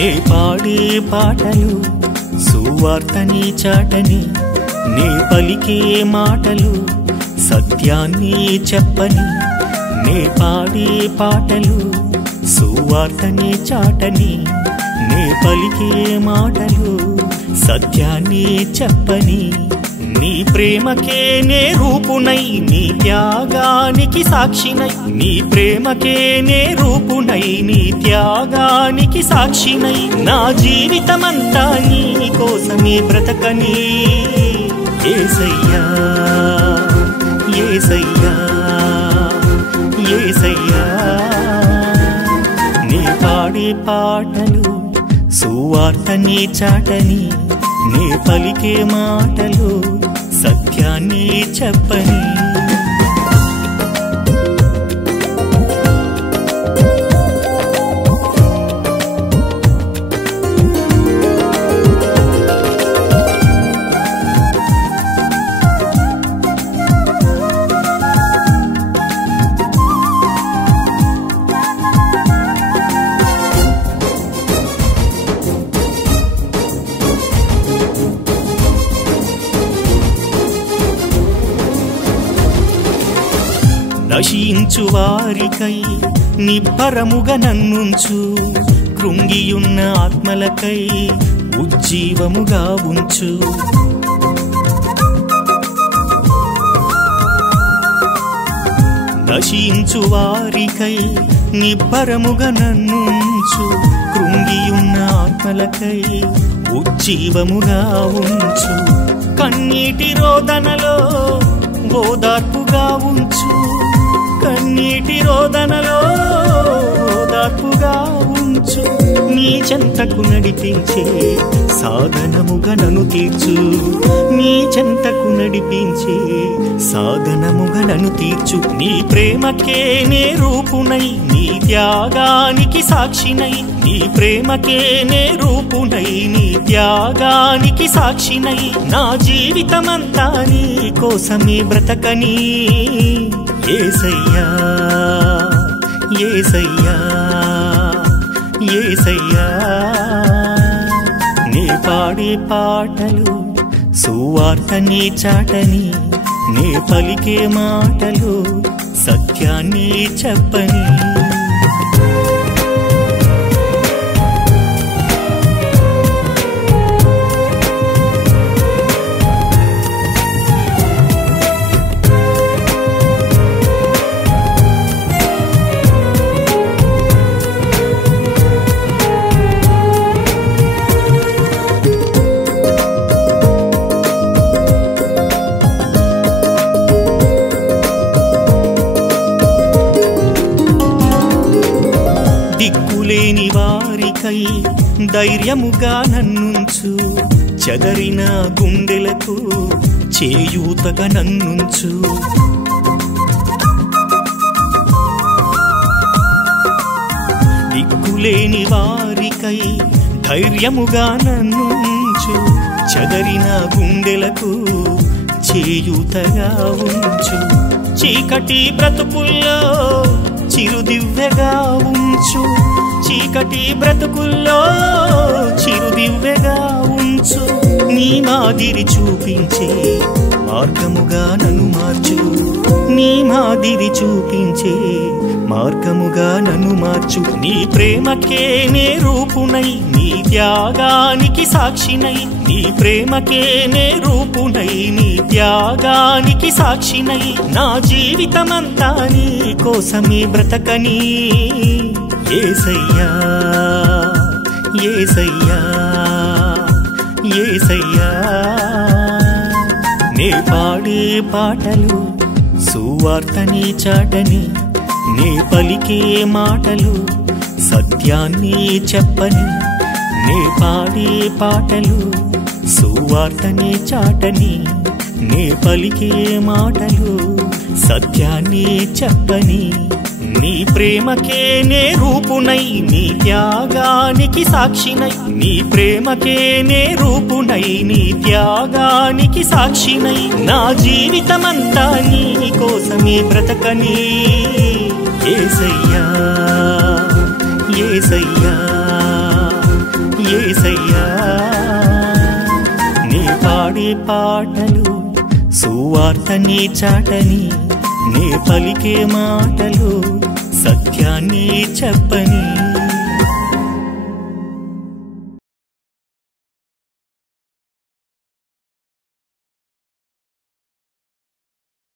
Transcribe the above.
నే పాడే పాటలు సువార్తని చాటని, నే పలికే మాటలు సత్యాన్ని చెప్పని. నే పాడే పాటలు సువార్తని చాటని, నే పలికే మాటలు సత్యాన్ని చెప్పని. నీ ప్రేమకే నే రూపునై, నీ త్యాగానికి సాక్షినై. నీ ప్రేమకే నే రూపునై, నీ త్యాగానికి సాక్షినై. నా జీవితమంతా నీ కోసమే బ్రతకని. యేసయ్యా యేసయ్యా యేసయ్యా. నీ పాడే పాటలు సువార్తని చాటని, నే పలికే మాటలు సత్యాన్ని చెప్పని. నశించు వారికై నిబ్బరముగా నన్నుంచు, కృంగియున్న ఆత్మలకై ఉజ్జీవముగా ఉంచు. నశించు వారికై నిబ్బరముగా నన్నుంచు, కృంగియున్న ఆత్మలకై ఉజ్జీవముగా ఉంచు. కన్నీటి రోదనలో ఓదార్పుగా ఉంచు, కన్నీటి రోదనలో ఓదార్పుగా ఉంచు. నీ చెంతకు నడిపించే సాధనముగా నన్ను తీర్చు, నీ చెంతకు నడిపించే సాధనముగా నన్ను తీర్చు. నీ ప్రేమకే నే రూపునై, నీ త్యాగానికి సాక్షినై. నీ ప్రేమకే నే రూపునై, నీ త్యాగానికి సాక్షినై. నా జీవితమంతా నీ కోసమే బ్రతకని. యేసయ్యా యేసయ్యా యేసయ్యా. నే పాడే పాటలు సువార్తని చాటని, నే పలికే మాటలు సత్యాన్ని చెప్పని. దిక్కులేని వారికై ధైర్యముగా నన్నుంచు, చెదరిన గుండెలకు చేయూతగా నన్నుంచు. దిక్కులేని వారికై ధైర్యముగా నన్నుంచు, చెదరిన గుండెలకు చేయూతగా ఉంచు. చీకటి బ్రతుకుల్లో చిరుదివ్వెగా ఉంచు, చీకటి బ్రతుకుల్లో చిరుదివ్వెగా ఉంచు. నీ మాదిరి చూపించే మార్గముగా నన్ను మార్చు, నీ మాదిరి చూపించే మార్గముగా నన్ను మార్చు. నీ ప్రేమకే నే రూపునై, నీ త్యాగానికి సాక్షినై. నీ ప్రేమకే నే రూపునై, నీ త్యాగానికి సాక్షినై. నా జీవితమంతా నీ కోసమే బ్రతకని. యేసయ్యా యేసయ్యా యేసయ్యా. నే పాడే పాటలు సువార్తని చాటని, నే పలికే మాటలు సత్యాన్ని చెప్పని. నే పాడే పాటలు సువార్తని చాటని, నే పలికే మాటలు సత్యాన్ని చెప్పని. నీ ప్రేమకే నే రూపునై, నీ త్యాగానికి సాక్షినై. నీ ప్రేమకే నే రూపునై, నీ త్యాగానికి సాక్షినై. నా జీవితమంతా నీ కోసమే బ్రతకని. యేసయ్యా యేసయ్యా యేసయ్యా నీ పాడే పాటలు సువార్తని చాటని నీ పలికే మాటలు సత్యాన్ని చెప్పని